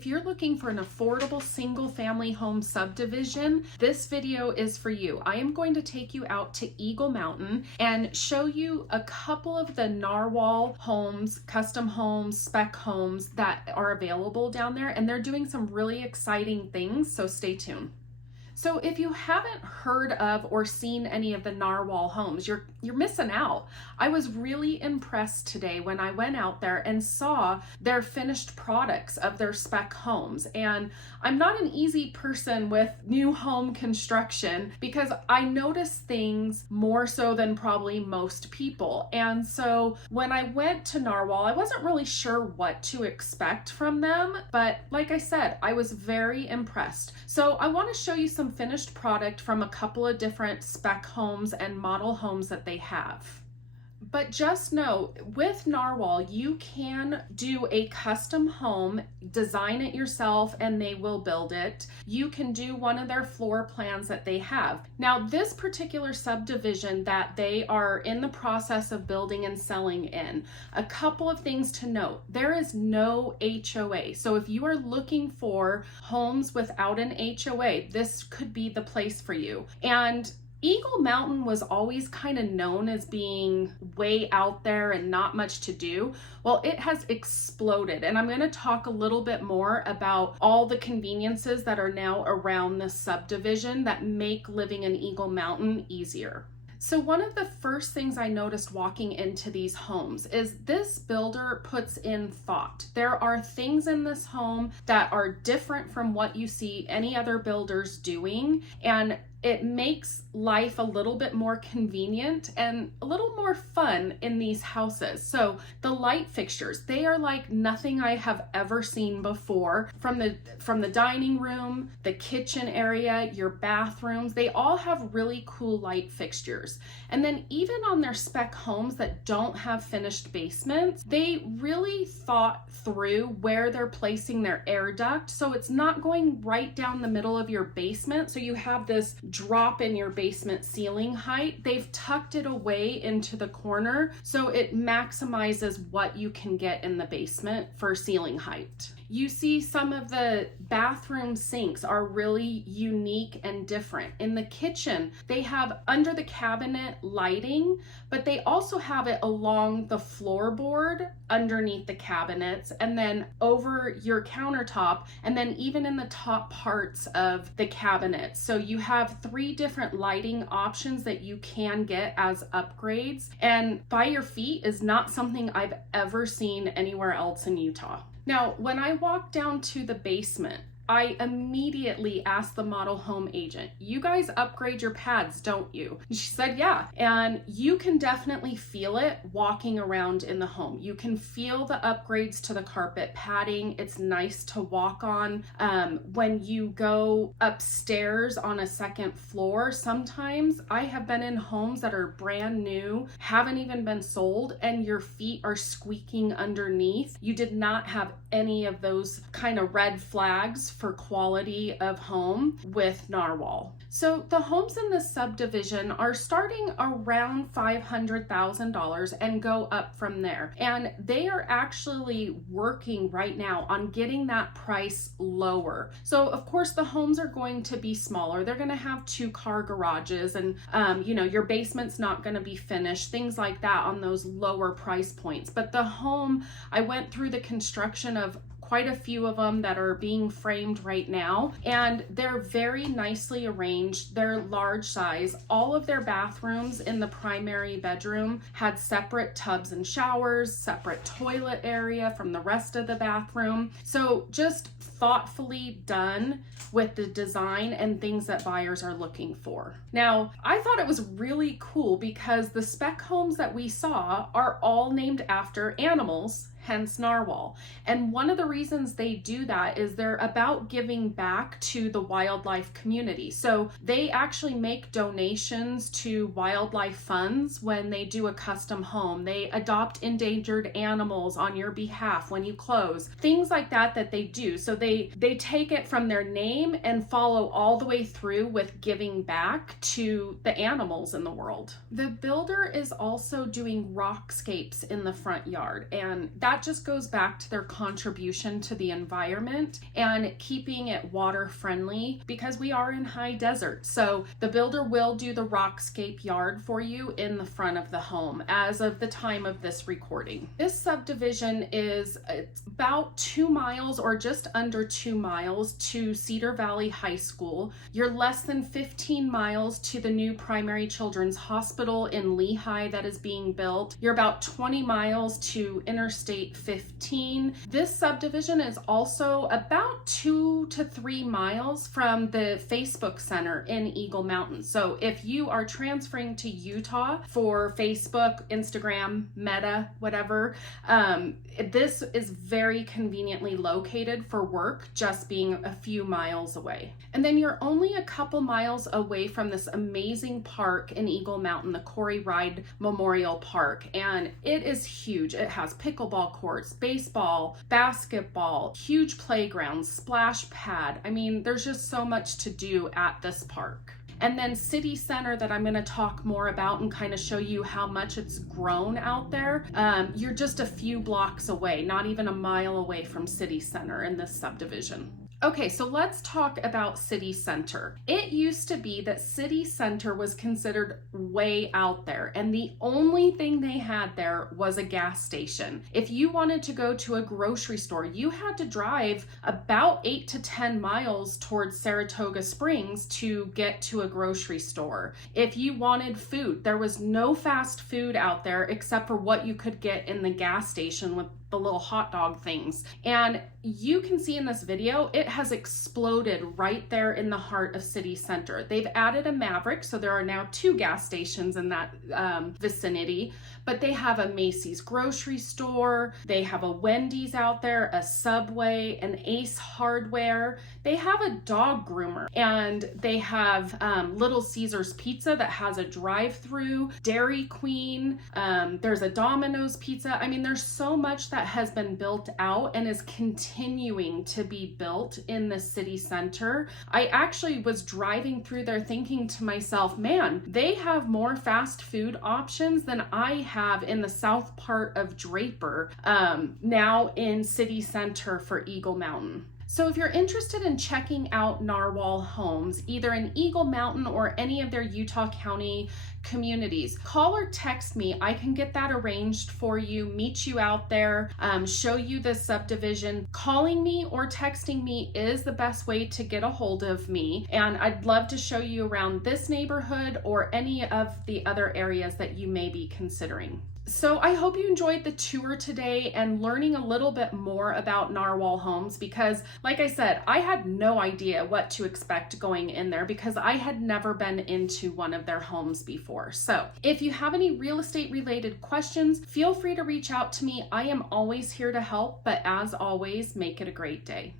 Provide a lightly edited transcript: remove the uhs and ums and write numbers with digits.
If you're looking for an affordable single-family home subdivision, this video is for you. I am going to take you out to Eagle Mountain and show you a couple of the Narwhal Homes, custom homes, spec homes that are available down there, and they're doing some really exciting things, so stay tuned. So if you haven't heard of or seen any of the Narwhal Homes, you're missing out. I was really impressed today when I went out there and saw their finished products of their spec homes. And I'm not an easy person with new home construction because I notice things more so than probably most people. And so when I went to Narwhal, I wasn't really sure what to expect from them, but like I said, I was very impressed. So I want to show you some finished product from a couple of different spec homes and model homes that they have. But just know, with Narwhal, you can do a custom home, design it yourself, and they will build it. You can do one of their floor plans that they have. Now, this particular subdivision that they are in the process of building and selling in, a couple of things to note. There is no HOA. So if you are looking for homes without an HOA, this could be the place for you. And Eagle Mountain was always kind of known as being way out there and not much to do. Well, it has exploded, and I'm going to talk a little bit more about all the conveniences that are now around this subdivision that make living in Eagle Mountain easier. So one of the first things I noticed walking into these homes is this builder puts in thought. There are things in this home that are different from what you see any other builders doing, and it makes life a little bit more convenient and a little more fun in these houses. So the light fixtures, they are like nothing I have ever seen before. From the dining room, the kitchen area, your bathrooms, they all have really cool light fixtures. And then even on their spec homes that don't have finished basements, they really thought through where they're placing their air duct. So it's not going right down the middle of your basement. So you have this drop in your basement ceiling height. They've tucked it away into the corner so it maximizes what you can get in the basement for ceiling height. You see some of the bathroom sinks are really unique and different. In the kitchen, they have under the cabinet lighting, but they also have it along the floorboard underneath the cabinets and then over your countertop and then even in the top parts of the cabinets. So you have 3 different lighting options that you can get as upgrades, and by your feet is not something I've ever seen anywhere else in Utah. Now, when I walked down to the basement, I immediately asked the model home agent, "You guys upgrade your pads, don't you?" And she said, "Yeah." And you can definitely feel it walking around in the home. You can feel the upgrades to the carpet padding. It's nice to walk on. When you go upstairs on a second floor, sometimes I have been in homes that are brand new, haven't even been sold, and your feet are squeaking underneath. You did not have any of those kind of red flags for quality of home with Narwhal. So the homes in this subdivision are starting around $500,000 and go up from there. And they are actually working right now on getting that price lower. So of course the homes are going to be smaller. They're going to have 2-car garages and your basement's not going to be finished, things like that on those lower price points. But the home, I went through the construction of quite a few of them that are being framed right now, and they're very nicely arranged. They're large size. All of their bathrooms in the primary bedroom had separate tubs and showers, separate toilet area from the rest of the bathroom. So just thoughtfully done with the design and things that buyers are looking for. Now, I thought it was really cool because the spec homes that we saw are all named after animals, hence Narwhal. And one of the reasons they do that is they're about giving back to the wildlife community. So they actually make donations to wildlife funds when they do a custom home. They adopt endangered animals on your behalf when you close. Things like that they do. So they take it from their name and follow all the way through with giving back to the animals in the world. The builder is also doing rockscapes in the front yard, and that that just goes back to their contribution to the environment and keeping it water friendly, because we are in high desert. So the builder will do the rockscape yard for you in the front of the home as of the time of this recording. This subdivision is about 2 miles or just under 2 miles to Cedar Valley High School. You're less than 15 miles to the new primary children's hospital in Lehigh that is being built. You're about 20 miles to Interstate 15. This subdivision is also about 2 to 3 miles from the Facebook Center in Eagle Mountain. So if you are transferring to Utah for Facebook, Instagram, Meta, whatever, this is very conveniently located for work, just being a few miles away. And then you're only a couple miles away from this amazing park in Eagle Mountain, the Corey Ride Memorial Park, and it is huge. It has pickleball courts, baseball, basketball, huge playgrounds, splash pad. I mean, there's just so much to do at this park. And then City Center, that I'm going to talk more about and kind of show you how much it's grown out there. You're just a few blocks away, not even a mile away from City Center in this subdivision. Okay, so let's talk about City Center. It used to be that City Center was considered way out there, and the only thing they had there was a gas station. If you wanted to go to a grocery store, you had to drive about 8 to 10 miles towards Saratoga Springs to get to a grocery store. If you wanted food, there was no fast food out there except for what you could get in the gas station with the little hot dog things. And you can see in this video, it has exploded right there in the heart of City Center. They've added a Maverick, so there are now 2 gas stations in that vicinity, but they have a Macy's grocery store, they have a Wendy's out there, a Subway, an Ace Hardware, they have a dog groomer, and they have Little Caesars Pizza that has a drive-through, Dairy Queen, there's a Domino's Pizza. I mean, there's so much that has been built out and is continuing to be built in the city center. I actually was driving through there thinking to myself, man, they have more fast food options than I have in the south part of Draper, now in city center for Eagle Mountain. So if you're interested in checking out Narwhal Homes, either in Eagle Mountain or any of their Utah County communities, call or text me. I can get that arranged for you, meet you out there, show you the subdivision. Calling me or texting me is the best way to get a hold of me, and I'd love to show you around this neighborhood or any of the other areas that you may be considering. So I hope you enjoyed the tour today and learning a little bit more about Narwhal Homes, because like I said, I had no idea what to expect going in there because I had never been into one of their homes before. So if you have any real estate related questions, feel free to reach out to me. I am always here to help, but as always, make it a great day.